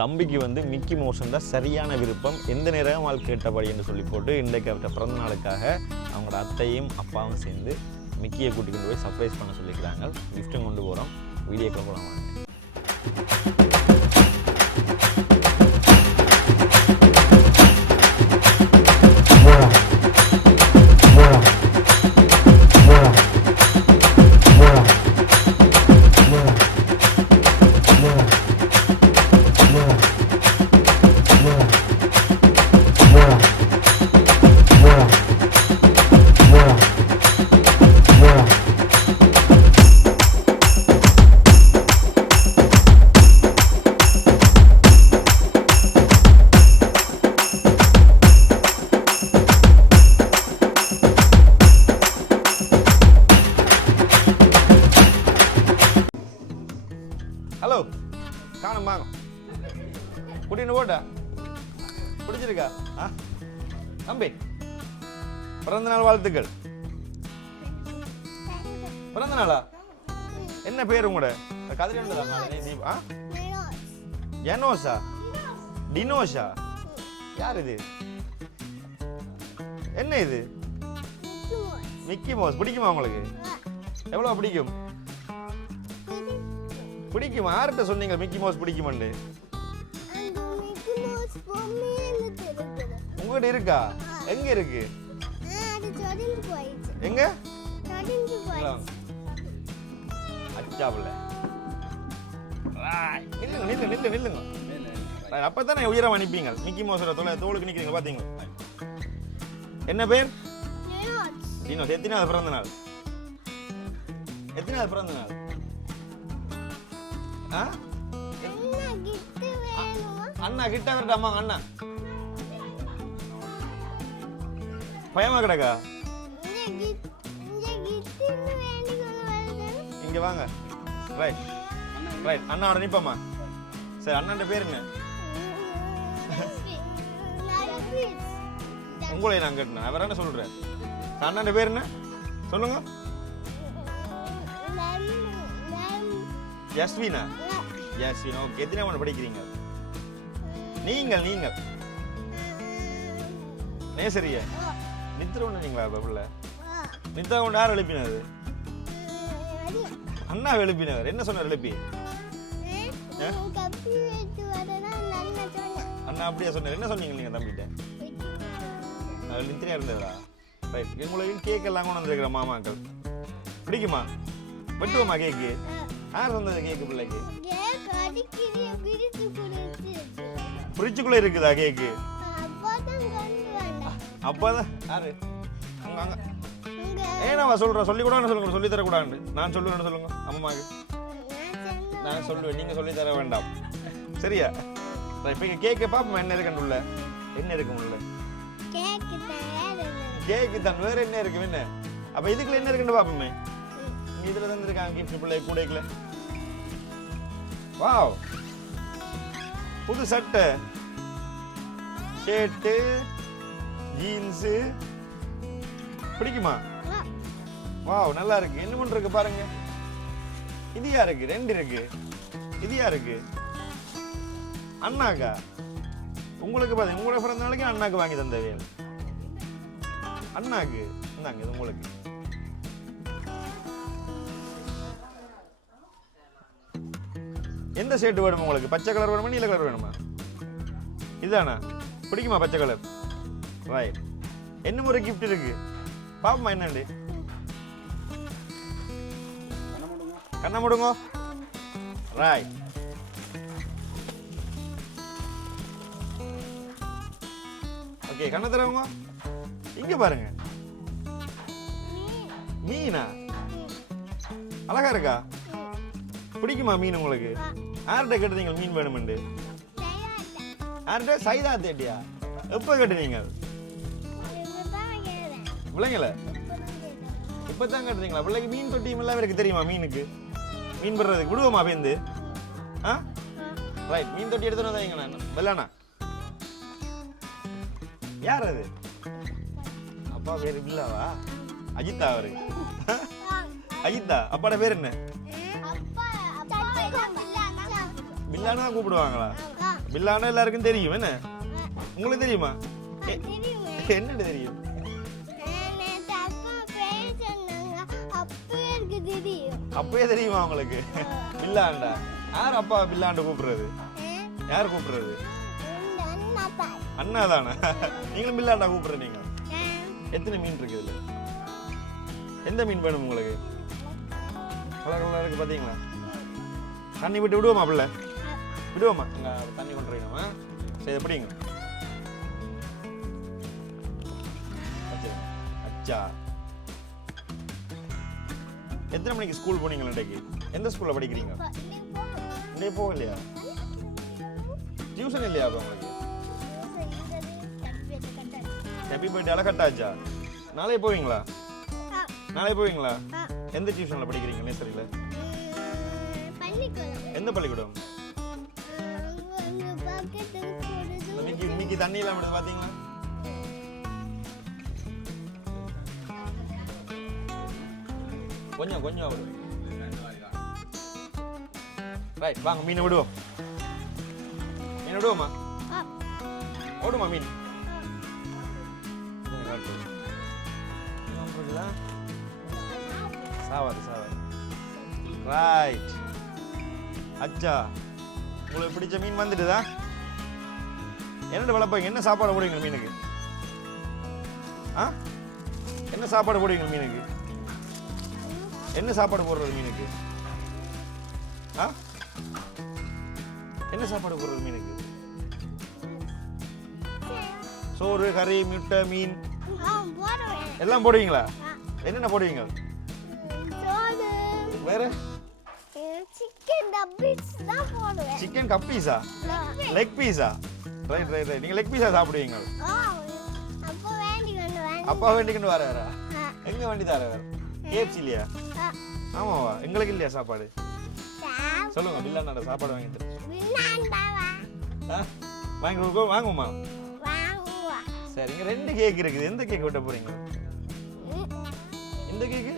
தம்பிக்கு வந்து Mickey mouse தான் சரியான விருப்பம். எந்த நேரம் ஆள் கேட்டபடி என்று சொல்லி போட்டு இன்றைக்கு அவர்கிட்ட பிறந்த நாளுக்காக அவங்களோட அத்தையும் அப்பாவும் சேர்ந்து மிக்கியை கூட்டிக் கொண்டு போய் சர்ப்ரைஸ் பண்ண சொல்லிக்கிறாங்க. கிஃப்ட்டும் கொண்டு போகிறோம். வீடியோக்குள்ள போகலாம் வாங்க. ஹலோ, காணும் வாங்க. குட்டின்னு போட்டா பிடிச்சிருக்கா? தம்பி பிறந்த நாள் வாழ்த்துக்கள். பிறந்த நாளா? என்ன பேர் உங்களோட? கதிரா? ஜனோஷா? டினோஷா? யார் இது? என்ன இது? மிக்கி மவுஸ் பிடிக்குமா உங்களுக்கு? எவ்வளவு பிடிக்கும்? பிடிக்குமா? யார்கிட்ட சொன்னீங்க மிக்கி மவுஸ் பிடிக்குமான்னு? உங்ககிட்ட இருக்கா? எங்க இருக்கு? எங்க? அச்சாவுல நில்லுங்க. அப்பதானே உயரம் அனுப்பிங்க. மிக்கி மவுஸோட தோளுக்கு நிக்கிறீங்க பாத்தீங்க. என்ன பேர்? டினோஸ். எத்தனாவது பிறந்த நாள்? எத்தனாவது பிறந்த நாள்? அண்ணா கிட்ட வரட்டாமா? அண்ணா பயமா கிடக்கா? இங்க வாங்க. Right right. அண்ணாவோட நிப்பமா. சரி, அண்ணாண்ட பேர் என்ன? உங்களை நான் கேட்டேன். அவர் என்ன சொல்றேன்? அண்ணாண்ட பேர் என்ன சொல்லுங்க. யஸ்வினா? யஸ்வினா. ஓகே. எத்தனை மணி படிக்கிறீங்க நீங்கள்? நேசரிய நித்திர ஒண்ணுங்களா? பிள்ளை நித்திர கொண்டு யார் எழுப்பினது? அண்ணா எழுப்பினவர். என்ன சொன்னார் எழுப்பி? அண்ணா அப்படியே சொன்னார். என்ன சொன்னீங்க நீங்க தம்பிட்ட? நித்திரையா இருந்ததா? ரைட். உங்களுக்கு கேக் எல்லாம் கொண்டு வந்துருக்கிற மாமாக்கள் பிடிக்குமா? வெட்டுவோமா கேக்கு? யார் வந்தது கேக்கு பிள்ளைக்கு? ஃப்ரிட்ஜுக்குள்ள இருக்குதா கேக்கு? அப்பதான் யாரு? ஏனாவா சொல்ற? சொல்லி கூட சொல்லுங்க. சொல்லி தர கூடாது. நான் சொல்லுவேன்னு சொல்லுங்க அம்மாக்கு. நான் சொல்லுவேன், நீங்க சொல்லி தர வேண்டாம். சரியா? இப்ப கேக்க பாப்போம். என்ன இருக்குன்னு உள்ள? என்ன இருக்கு உள்ள? கேக்கு தான். வேற என்ன இருக்கு? என்ன அப்ப இதுக்குள்ள என்ன இருக்குன்னு பாப்போமே. இதுல தந்திருக்காங்க கிஃப்ட் பிள்ளை கூடைக்குள்ள. வாவ், புது சட்டை, ஷர்ட்டு, ஜீன்ஸ். பிடிக்குமா? வாவ், நல்லா இருக்கு. என்ன பண்றது பாருங்க. இது யாருக்கு? 2 இருக்கு. இது யாருக்கு? அண்ணாக்கா. உங்களுக்கு பாருங்க. உங்களோட பிறந்த நாளைக்கு அண்ணாக்கு வாங்கி தந்தவே. அண்ணாக்கு இந்தாங்க, இது உங்களுக்கு. எந்த ஷர்ட் வேணுமா உங்களுக்கு? பச்சை கலர் வேணுமா நீல கலர் வேணுமா? இதுதானா? பிடிக்குமா பச்சை கலர்? ரைட். என்ன ஒரு கிஃப்ட் இருக்கு பாப்பமா. என்னண்டு? கண்ணை மூடுங்க. ரைட். ஓகே, கண்ணை தரவங்க. இங்க பாருங்க. மீனா? அழகா இருக்கா? பிடிக்குமா மீன் உங்களுக்கு? யார்கிட்ட கேட்டீங்க மீன் வேணுமெண்டு? யார்கிட்ட? சைதா தேட்டியா? எப்ப கேட்டீங்க? பிள்ளைங்கள இப்பதான் கேட்டீங்களா? பிள்ளைக்கு மீன் தொட்டியும் எல்லாம் இருக்கு தெரியுமா? மீனுக்கு மீன் படுறதுக்கு விடுவோமா பேருந்து? ரைட். மீன் தொட்டி எடுத்துட்டு வந்தாங்க. நான் வெள்ளானா? யார் அது? அப்பா பேரு பில்லாவா? அஜித்தா அவரு? அஜித்தா. அப்பாட பேர் என்ன? பில்லானா கூப்பிடுவாங்களா? பில்லாண்டா எல்லாருக்கும் தெரியும் என்ன? உங்களுக்கு தெரியுமா? என்னன்னு தெரியும்? அப்பவே தெரியுமா உங்களுக்கு? பில்லாண்டா யார் அப்பா பில்லாண்டு கூப்பிடுறது? யார் கூப்பிடுறது? அண்ணா தானே. நீங்களும் பில்லாண்டா கூப்பிடுறீங்க. எத்தனை மீன் இருக்கு இதுல? எந்த மீன் வேணும் உங்களுக்கு? கலர் கலர் இருக்கு பாத்தீங்களா? தண்ணி விட்டு விடுவோமா பிள்ளை? விடுவோமா? இங்க தண்ணி கொண்டு வரீங்கம்மா. சரி எப்படிங்க? அச்சா எத்தனை மணிக்கு ஸ்கூல் போனீங்க இன்றைக்கு? எந்த ஸ்கூல்ல படிக்கிறீங்க? இன்னைக்கு போகலையா? டியூஷன் இல்லையா உங்களுக்கு? ஹாப்பி பர்த்டே கட்டாச்சா? நாளை போவீங்களா? நாளை போவீங்களா? எந்த டியூஷன்ல படிக்கிறீங்க? நேசரியில எந்த பள்ளிக்கூடம்? இன்னைக்கு தண்ணி இல்லாம விடுது பாத்தீங்களா? கொஞ்சம் கொஞ்சம் விடும். ரைட் வாங்க மீன் விடுவோம். மீன் விடுவோமா? ஓடுமா மீன்? சாவாது சாவாது. ரைட். அச்சா உங்களுக்கு பிடிச்ச மீன் வந்துடுதா? என்னென்ன வளர்ப்பீங்க? என்ன சாப்பாடு போடுவீங்க மீனுக்கு? என்ன சாப்பாடு போடுவீங்க மீனுக்கு? என்ன சாப்பாடு போடுறது மீனுக்கு? என்ன சாப்பாடு போடுறது மீனுக்கு? சோறு, கறி, முட்டை, மீன் எல்லாம் போடுவீங்களா? என்னென்ன போடுவீங்க? வேற சிக்கன் கப் பீஸா? லெக் பீஸா? Right right right. நீங்க லெக் பீஸா சாப்பிடுவீங்க? அப்பா வேண்டிக்கிட்டு வர வேற எங்க வேண்டி தர வேற? கேப்சி இல்லையா? ஆமாவா? எங்களுக்கு இல்லையா சாப்பாடு? சொல்லுங்க பில்லாண்டா சாப்பாடு வாங்கி தரேன். வாங்கி கொடுக்க வாங்குமா? சரி இங்க 2 கேக் இருக்குது. எந்த கேக் வெட்ட போறீங்க? இந்த கேக்கு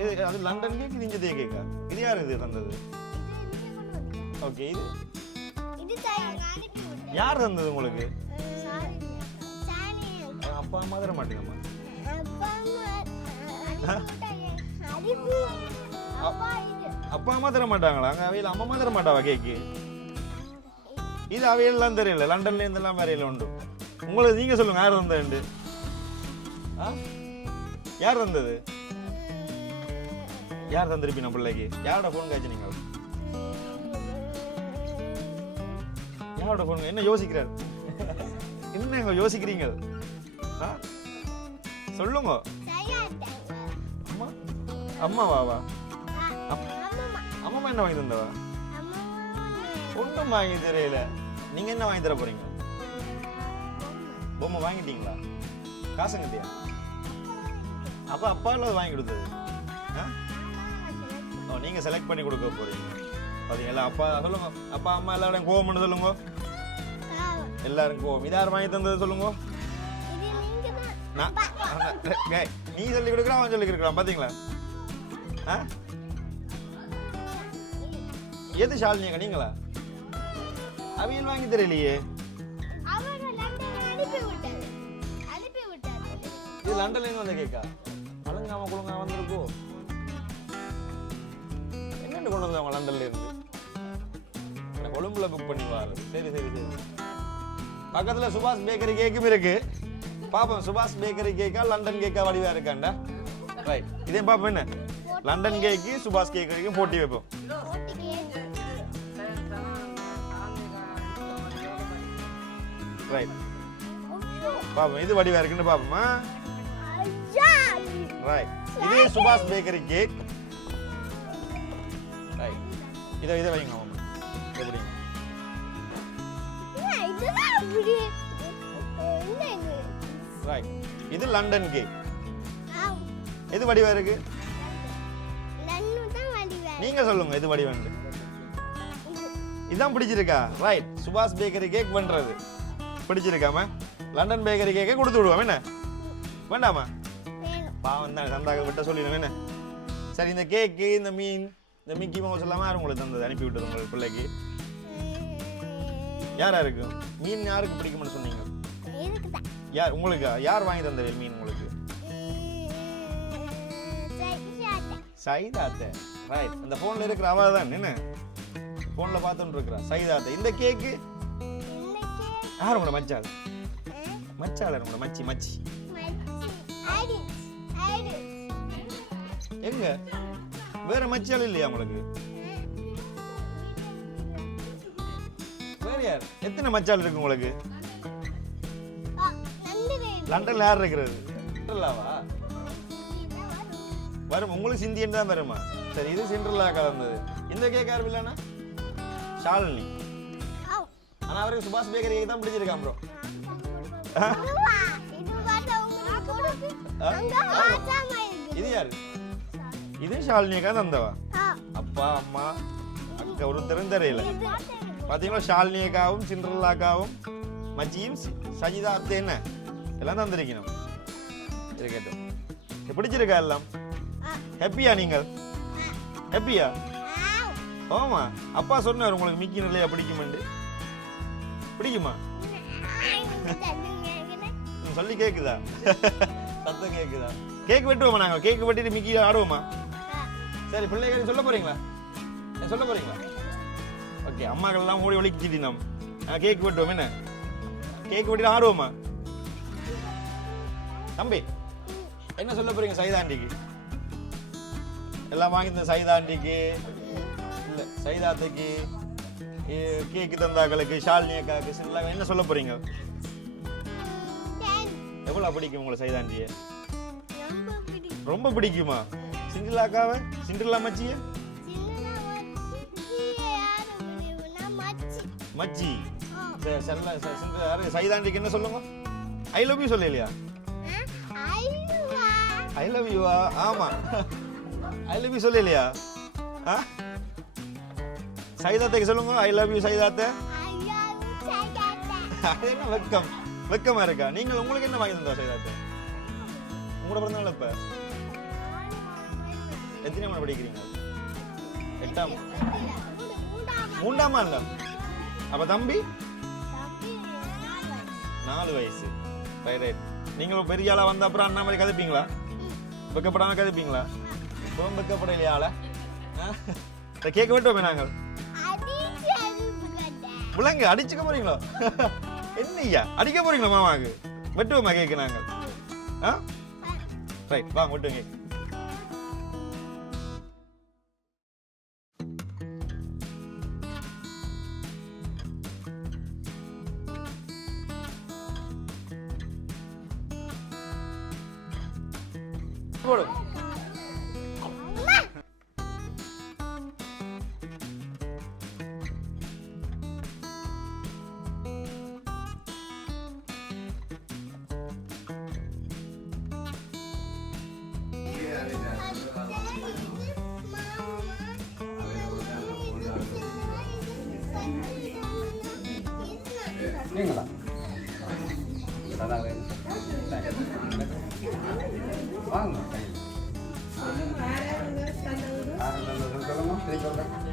இது அது லண்டன் கேக். இது இந்திய கேக்கா? இது யார் இது தந்தது? ஓகே இது யார் தந்தது உங்களுக்கு? அப்பா அம்மா தர மாட்டீங்கம்மா? அப்பா அம்மா தர மாட்டாங்களா? அங்க அவையில அம்மா தர மாட்டாவா கேக்கு? இது அவையெல்லாம் தெரியல. லண்டன்ல இருந்தெல்லாம் வரையில உண்டு. உங்களுக்கு நீங்க சொல்லுங்க யார் தந்தது? யார் தந்தது? யார் தந்திருப்பீங்க பிள்ளைக்கு? யாரோட போன் காய்ச்சி நீங்க? யாரோட போன்? என்ன யோசிக்கிறார்? என்ன யோசிக்கிறீங்க? சொல்லுங்க. அம்மா அம்மாவா? அம்மா என்ன வாங்கி தந்தவா? ஒன்றும் வாங்கி தெரியல. நீங்க என்ன வாங்கி தர போறீங்க? பொம்மை வாங்கிட்டீங்களா? காசு கட்டியா? அப்ப அப்பா வாங்கி கொடுத்தது. நீங்க செலக்ட் பண்ணி கொடுக்க போறீங்க. பாத்தீங்களா? அப்பா சொல்லுங்க. அப்பா அம்மா எல்லாரும் கோவம் சொல்லுங்க. எல்லாரும் கோவம். இது யார் வாங்கி தந்தது சொல்லுங்க. நீ சொல்லி கொடுக்குற அவன் சொல்லி கொடுக்குறான். பாத்தீங்களா? எது ஷாலினியா? நீங்களா? அவியல் வாங்கி தெரியலையே. இது லண்டன்ல இருந்து வந்த கேக்கா? அலங்காம குழுங்க வந்திருக்கோ? என்னென்ன கொண்டு வந்தவங்க லண்டன்ல இருந்து? கொழும்புல புக் பண்ணி வாரு. சரி சரி சரி. பக்கத்துல சுபாஷ் பேக்கரி கேக்கும் இருக்கு. பாப்போம் சுபாஷ் பேக்கரி கேக்கா லண்டன் கேக்கா வடிவா இருக்காண்டா. ரைட். இதே பாப்போம் என்ன? லண்டன் கேக்கு சுபாஷ் கேக்கரிக்கும் போட்டி வைப்போம். ரைட். பாப்போம் இது வடிவா இருக்குன்னு பாப்போமா? ரைட். இது சுபாஷ் பேக்கரி கேக். ரைட். இத வைங்க மாமா. எப்படி? ரைட். இது லண்டன் கேக். எது வடிவா இருக்கு? நீங்க சொல்லுங்க எது வடிவா? இதான் பிடிச்சிருக்கா? ரைட். சுபாஷ் பேக்கரி கேக் பண்றது பிடிச்சிருக்காம லண்டன் பேக்கரி கேக்கை கொடுத்து விடுவோம். என்ன வேண்டாமா? பாவம் தான் சந்தாக விட்ட சொல்லிடுவோம். என்ன சரி இந்த கேக்கு இந்த மீன் இந்த மிக்கி மவுஸ் எல்லாம் யாரும் உங்களுக்கு தந்தது அனுப்பி விட்டது உங்களுக்கு பிள்ளைக்கு? யாரா இருக்கும் மீன் யாருக்கு பிடிக்கும்னு சொன்னீங்க யார் உங்களுக்கு யார் வாங்கி தந்த மீன் உங்களுக்கு சைதாத்தை ரைட் அந்த போன்ல இருக்கிற அவ தான் என்ன போன்ல பார்த்துட்டு இருக்கிறா சைதாத்தை இந்த கேக்கு யார் உங்களோட மச்சாள் மச்சாள் உங்களோட மச்சி மச்சி எங்க வேற மச்சாள் இல்லையா உங்களுக்கு வேற யார் எத்தனை மச்சாள் இருக்கு உங்களுக்கு லண்டன்ல யார் இருக்கிறது வரும் உங்களுக்கு சிந்தியன் தான் வருமா சரி இது சிண்ட்ரலா கலந்தது இந்த கேக் யார் இல்லைன்னா ஷாலினி ஆனா அவருக்கு சுபாஷ் பேக்கரி கேக் தான் பிடிச்சிருக்கான் ப்ரோ இது யாரு இது ஷாலினியக்கா தந்தவா அப்பா அம்மா அக்கா ஒரு தெரிந்தரையில பாத்தீங்களா ஷாலினியக்காவும் சிண்ட்ரலாக்காவும் மச்சியும் சஜிதா அத்தை என்ன எல்லாம் தந்திருக்கணும் இருக்கட்டும் பிடிச்சிருக்கா எல்லாம் ஹாப்பியா நீங்கள் ஹாப்பியா ஆமா அப்பா சொன்னார் உங்களுக்கு மிக்கி நிறைய பிடிக்குமெண்டு பிடிக்குமா சொல்லி கேக்குதா சத்தம் கேக்குதா கேக் வெட்டுவோமா நாங்க கேக் வெட்டிட்டு மிக்கி ஆடுவோமா சரி பிள்ளைகள் சொல்ல போறீங்களா சொல்ல போறீங்களா ஓகே அம்மாக்கள் எல்லாம் ஓடி ஒழிக்கிட்டு நம்ம கேக் வெட்டுவோம் என்ன கேக் வெட்டிட்டு ஆடுவோமா தம்பி என்ன சொல்ல போறீங்க சைதாண்டிக்கு எல்லாம் வாங்கி இந்த சைதாண்டிக்கு இல்ல சைதாத்தைக்கு கேக்கு தந்தாக்களுக்கு ஷாலினி அக்காக்கு எல்லாம் என்ன சொல்ல போறீங்க எவ்வளவு பிடிக்கும் உங்களை சைதாண்டிய ரொம்ப பிடிக்குமா சிண்டிலா அக்காவை சிண்டிலா மச்சிய மச்சி சைதாண்டிக்கு என்ன சொல்லுங்க ஐ லவ் யூ சொல்லலையா ஐ லவ் யூ ஆமா ஐ லவ் யூ சொல்லலையா சைதாத்தைக்கு சொல்லுங்க ஐ லவ் யூ சைதாத்தை என்ன வெக்கம் வெக்கமா இருக்கா நீங்கள் உங்களுக்கு என்ன வாங்கி தந்தா சைதாத்தை உங்களோட பிறந்தநாள் இப்ப எத்தனை மணி படிக்கிறீங்க 8ஆம் 3ஆம் ஆண்டு அப்ப தம்பி 4 வயசு ரைட் நீங்க பெரிய ஆளா வந்த அப்புறம் அண்ணா மாதிரி கதைப்பீங்களா வெக்கப்படாம கதைப்பீங்களா இப்பவும் வெக்கப்படையிலையா ஆள கேட்க விட்டோமே நாங்கள் பிள்ளைங்க அடிச்சுக்க போறீங்களோ என்னையா அடிக்க போறீங்களா மாமாக்கு வெட்டுவோமா கேக்கு நாங்கள் ரைட் வாங்க வெட்டுவோம் கேக் போடு நீங்களா வாங்க சொல்லுங்க